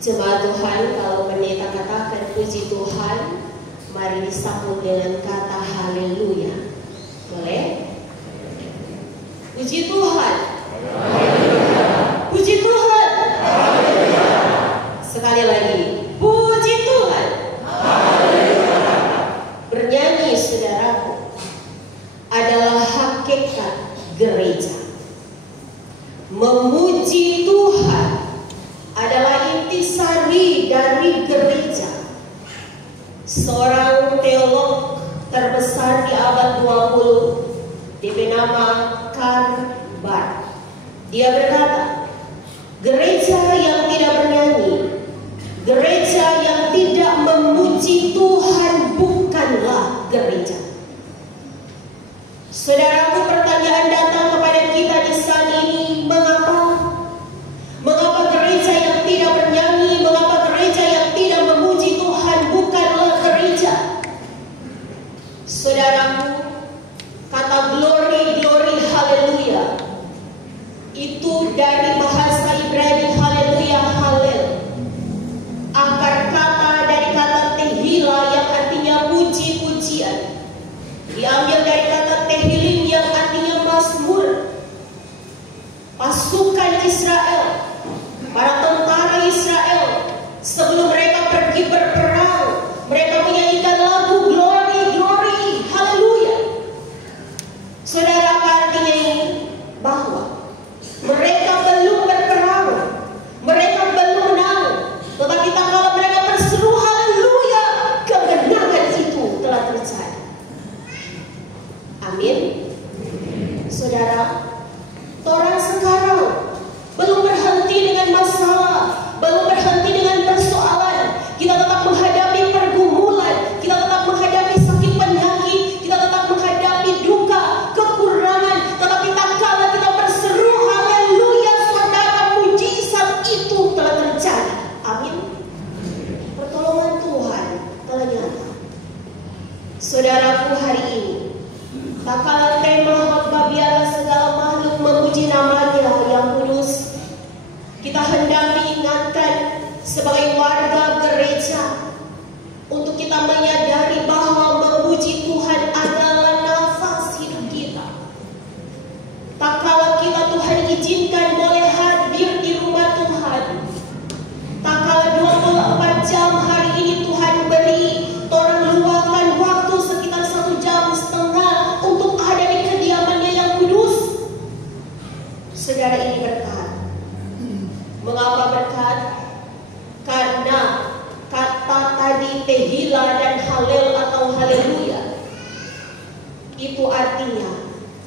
Jemaat Tuhan, kalau pendeta katakan puji Tuhan, mari disambung dengan kata haleluya. Boleh? Puji Tuhan. Haleluya. Puji Tuhan. Haleluya. Sekali lagi, puji Tuhan. Haleluya. Bernyanyi, saudaraku, adalah hakikat gereja. Memuji Tuhan adalah intisari dari gereja. Seorang teolog terbesar di abad 20 diberi nama Karl Barth. Dia berkata, gereja yang tidak bernyanyi, gereja yang tidak memuji Tuhan bukanlah gereja. Saudaraku, pertanyaan datang kepada kita di saat ini, mengapa? Mengapa gereja yang tidak bernyanyi, mengapa gereja yang tidak memuji Tuhan bukanlah gereja? Saudaraku, kata glory, glory, haleluya, itu dari bahasa Ibrani haleluya, halel. Akar kata dari kata tehila yang artinya puji-pujian, diambil dari kata tehilim yang artinya mazmur. Pasukan Israel, para tentara Israel, sebelum mereka pergi berperang, mereka menyanyikan lagu glory, glory, haleluya. Saudara, apa artinya ini? Bahwa mereka belum berperang, mereka belum menang, tetapi tatkala mereka berseru haleluya, kemenangan itu telah terjadi. Amin. Saudara, orang sekarang belum berhenti dengan masalah, belum berhenti dengan persoalan. Kita tetap menghadapi pergumulan, kita tetap menghadapi sakit penyakit, kita tetap menghadapi duka, kekurangan. Tetapi tak kala kita berseru haleluya, saudara, mujizat itu telah terjadi. Amin. Pertolongan Tuhan telah nyata. Saudaraku, hari ini tak kala tema khotbah biarlah segala makhluk memuji namanya yang kudus, kita hendak diingatkan sebagai warga gereja untuk kita menyadari bahwa memuji Tuhan adalah nafas hidup kita. Tak kala kita Tuhan izinkan boleh hadir di rumah Tuhan, tak kala 24 jam hari ini Tuhan beri, orang luangkan waktu sekitar 1,5 jam untuk ada di kediamannya yang kudus. Saudara, ini berkat. Mengapa berkat? Karena kata tadi tehila dan halel atau haleluya, itu artinya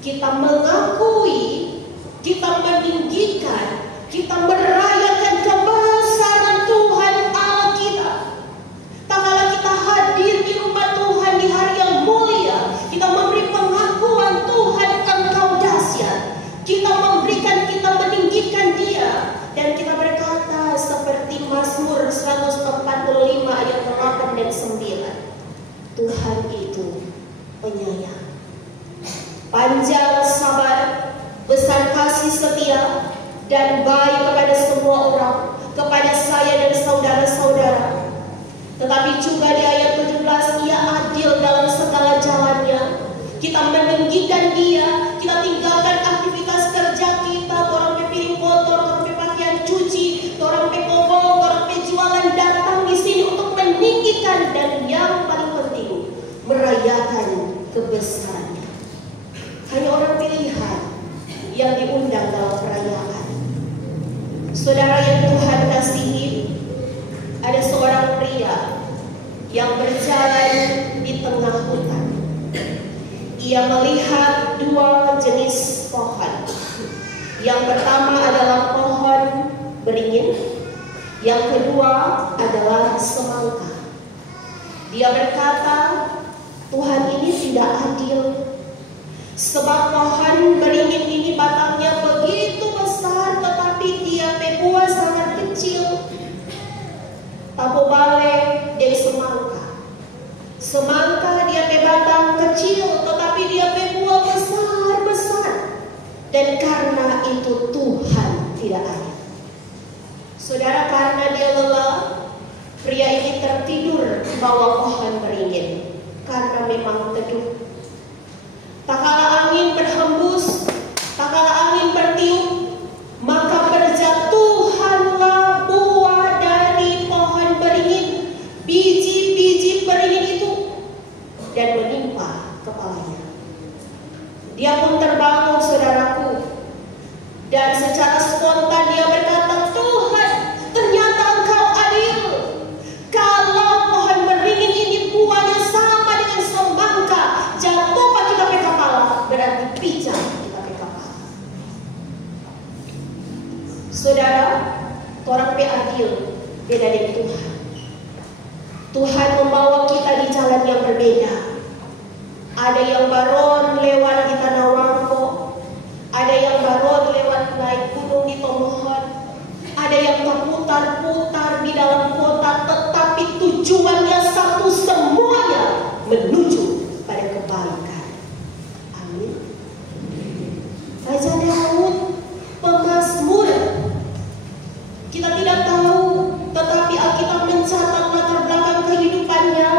kita mengakui, kita meninggikan, kita merayakan kebesaran Tuhan Allah kita. Tak kala kita hadir di rumah Tuhan di hari yang mulia, kita memberi pengakuan Tuhan Engkau dahsyat. Kita memberikan, kita meninggikan Dia, dan kita berkata seperti Mazmur 145 ayat 8 dan 9. Tuhan itu penyayang, panjang sabar, besar kasih setia, dan baik kepada semua orang, kepada saya dan saudara-saudara. Tetapi juga di ayat 17, Ia adil dalam segala jalannya. Kita meninggikan Dia, kita tinggalkan aktivitas kerja kita, orang piring kotor, orang pakaian cuci, orang pekobol, orang penjualan, datang di sini untuk meninggikan dan yang paling penting merayakan kebesarannya. Hanya orang pilihan yang diundang dalam perayaan. Saudara yang Tuhan kasihi, ada seorang pria yang berjalan di tengah hutan. Ia melihat dua jenis pohon. Yang pertama adalah pohon beringin, yang kedua adalah semangka. Dia berkata, Tuhan ini tidak adil, sebab pohon beringin ini batangnya begitu besar, tetapi dia buah sangat kecil. Tapo balik dari semangka. Semangka dia batang kecil, tetapi dia buah besar-besar. Dan karena itu Tuhan tidak adil. Saudara, karena dia lelah bawah pohon beringin, karena memang teduh. Tak kala angin berhembus, tak kala angin bertiup, maka berjatuhanlah buah dari pohon beringin, biji-biji beringin itu, dan menimpa kepalanya. Dia pun terbangun, saudaraku, dan secara spontan dia berkata, "Tuhan, ternyata Engkau adil. Kalau pohon beringin ini buahnya sama dengan semangka, jatuh pak kita ke kepala, berarti pijak kita ke kepala." Saudara, orang adil beda dengan Tuhan. Tuhan membawa kita di jalan yang berbeda. Ada yang baron lewat di Tanah Wangko, ada yang baron lewat naik gunung di Tomohon, ada yang terputar-putar di dalam kota, tetapi tujuannya satu, semuanya menuju pada kebaikan. Amin. Raja Daud, pemazmur, kita tidak tahu, tetapi Alkitab mencatat latar belakang kehidupannya.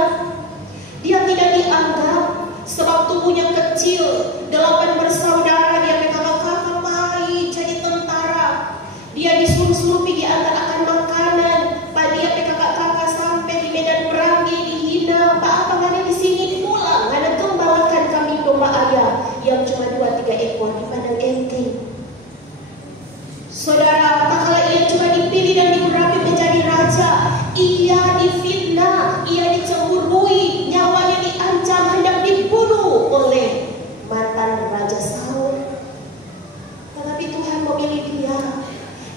Dia tidak dianggap sebab tubuhnya kecil, 8 bersaudara, dia kakak-kakak baik jadi tentara. Dia disuruh-suruh pergi antar-antar makanan, pada dia kakak-kakak sampai di medan perang dia dihina. Pak apa ada di sini pulang, ada gembalakan kami domba ayah yang cuma 2-3 ekor di padang enteng. Saudara, tak kala ia cuma dipilih dan diurapi menjadi raja, ia difitnah, ia dicemburui, nyawanya diancam hendak dibunuh oleh mantan Raja Saul. Tetapi Tuhan memilih dia.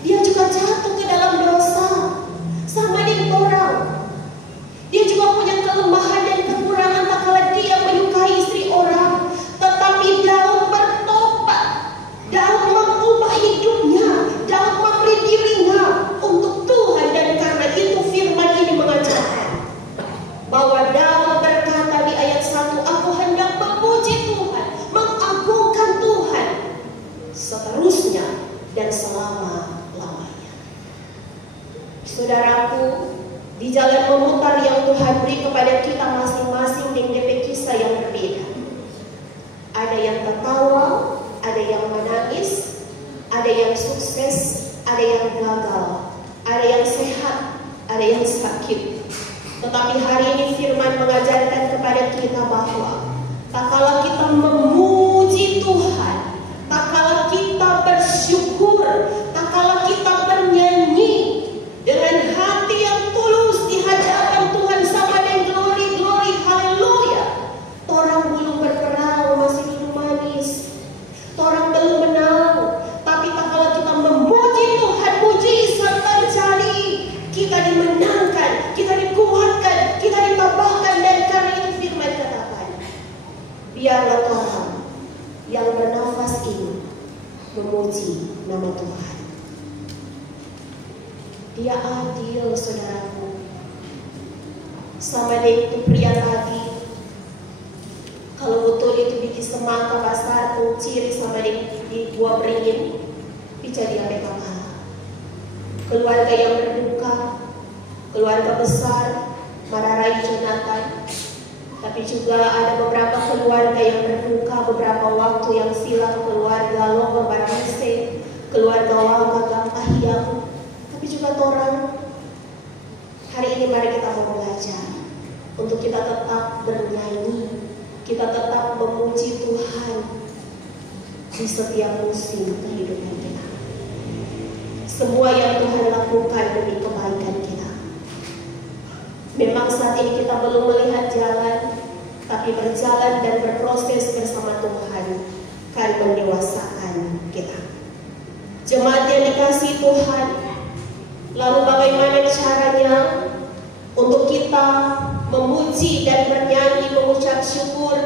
Dia juga jatuh ke dalam dosa sama dengan orang. Dia juga punya kelemahan dan kekurangan tak kala dia menyukai istri orang. Tetapi Daud bertobat, Daud mengubah hidupnya, Daud memberi dirinya untuk Tuhan. Dan karena itu firman ini mengajarkan bahwa Daud berkata di ayat 1, "Aku hendak memuji Tuhan, mengagungkan Tuhan seterusnya dan selama-lamanya." Saudaraku, di jalan memutar yang Tuhan beri kepada kita masing-masing dengan DP kisah yang berbeda. Ada yang tertawa, ada yang menangis, ada yang sukses, ada yang gagal, ada yang sehat, ada yang sakit. Tetapi hari ini firman mengajarkan kepada kita bahwa tak kala kita memuji Tuhan, tak kala kita bersyukur, tak kala kita bernyanyi dengan hati yang tulus di hadapan Tuhan sama dengan glory, haleluya. Orang belum berperang masih minum manis, orang belum menang, tapi tak kala kita memuji Tuhan, mujizat terjadi, kita dimenangkan, kita dikuatkan, kita ditambahkan. Dan karena itu firman katakan, biarlah orang yang bernafas ini memuji nama Tuhan. Dia adil, saudaraku. Sama dengan itu pria tadi, kalau betul itu bikin semangka pasar ciri sama di buah beringin, bisa dia kepala. Keluarga yang berduka, keluarga besar, Mararai Jonathan. Tapi juga ada beberapa keluarga yang berduka beberapa waktu yang silam, keluarga Loho Barahese, keluarga Wangga Gampahiyang. Tapi juga orang. Hari ini mari kita mau belajar untuk kita tetap bernyanyi, kita tetap memuji Tuhan di setiap musim kehidupan kita. Semua yang Tuhan lakukan demi kebaikan kita. Memang saat ini kita belum melihat jalan, tapi berjalan dan berproses bersama Tuhan akan mendewasakan kita. Jemaat yang dikasihi Tuhan, lalu bagaimana caranya untuk kita memuji dan bernyanyi, mengucap syukur,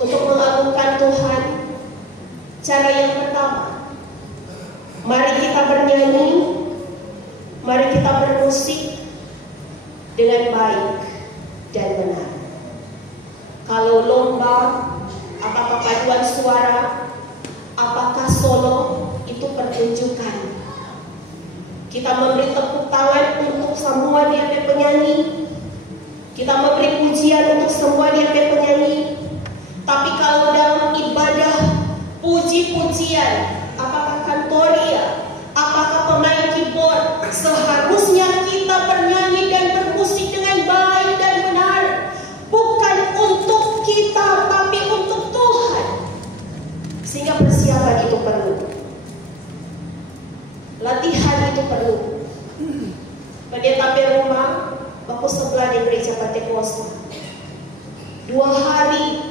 untuk mengagungkan Tuhan? Cara yang pertama, mari kita bernyanyi, mari kita bermusik dengan baik dan benar. Kalau lomba, apakah paduan suara, apakah solo, itu pertunjukan. Kita memberi tepuk tangan untuk semua dia penyanyi, Kita memberi pujian untuk semua dia penyanyi. Tapi kalau dalam ibadah puji-pujian, apakah kantoria, apakah pemain keyboard, seharusnya kita bernyanyi dan bermusik dengan baik dan benar, bukan untuk kita tapi untuk Tuhan. Sehingga persiapan itu perlu, latihan itu perlu. Pendeta rumah waktu sebelah di gereja Pentekosta 2 hari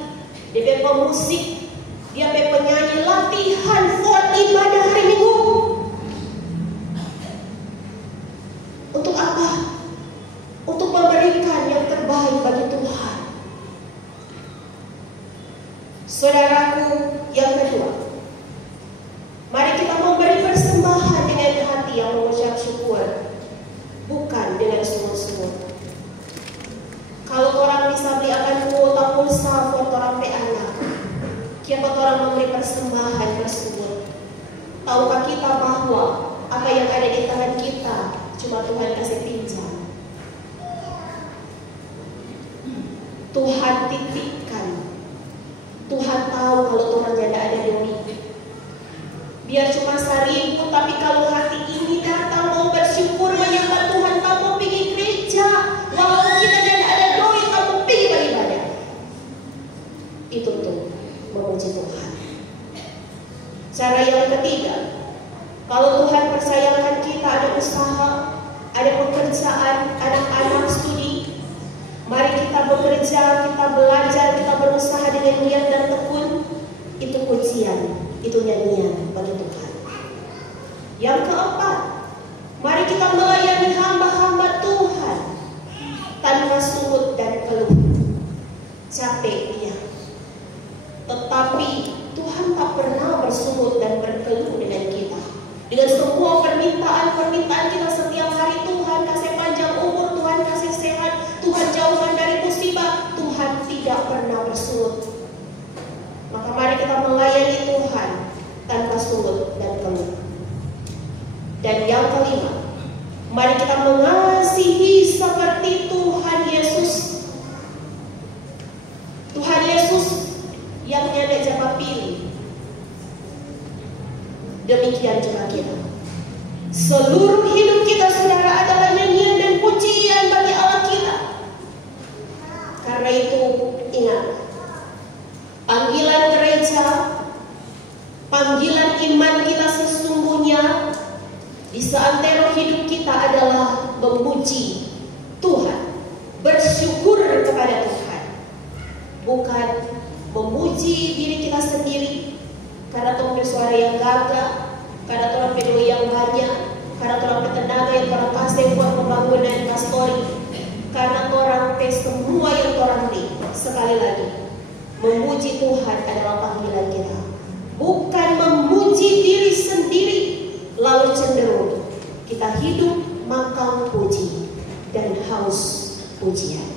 dia pemusik, dia penyanyi, latihan buat ibadah hari Minggu. Untuk apa? Untuk memberikan yang terbaik bagi Tuhan. Saudaraku, yang kedua, mari kita memberi persembahan dengan hati yang mengucap syukur, bukan dengan sungut-sungut. Kalau orang bisa beli akan kuota pulsa buat orang anak, siapa orang memberi persembahan tersebut? Tahukah kita bahwa apa yang ada di tangan kita cuma Tuhan kasih pinjam? Tuhan titipkan. Tuhan tahu kalau Tuhan tidak ada doi. Biar cuma 1.000, tapi kalau hati ini datang mau bersyukur menyembah Tuhan, kamu pergi gereja, walau kita tidak ada doi, kamu pergi beribadah. Itu tuh memuji Tuhan. Cara yang ketiga, kalau Tuhan percayakan kita ada usaha, ada pekerjaan, anak-anak studi, mari kita bekerja, kita belajar, kita berusaha dengan niat dan tekun. Itu pujian, itu nyanyian bagi Tuhan. Yang keempat, mari kita melayani hamba-hamba Tuhan tanpa sungut dan keluh. Capek dia, tetapi Tuhan tak pernah bersungut dan berkeluh dengan kita. Dengan semua permintaan kita setiap hari, Tuhan kasih panjang umur, Tuhan kasih sehat, Tuhan jauhkan dari musibah, Tuhan tidak pernah bersungut. Maka mari kita melayani Tuhan tanpa sungut dan keluh. Dan yang kelima, mari kita mengasihi seperti Tuhan Yesus. Tuhan Yesus yang nyadek japa pilih. Demikian juga kita. Seluruh hidup kita, saudara, adalah nyanyian dan pujian bagi Allah kita. Karena itu ingat, panggilan gereja, panggilan iman kita sesungguhnya di seantero hidup kita adalah memuji Tuhan, bersyukur kepada Tuhan, bukan memuji diri kita sendiri karena Tuhan bersuara yang gagah, karena Tuhan video yang banyak, karena Tuhan tenaga yang Tuhan kasih buat pembangunan pastori, karena Tuhan semua yang Tuhan beri. Sekali lagi, memuji Tuhan adalah panggilan kita, bukan memuji diri sendiri lalu cenderung kita hidup makan puji dan haus pujian.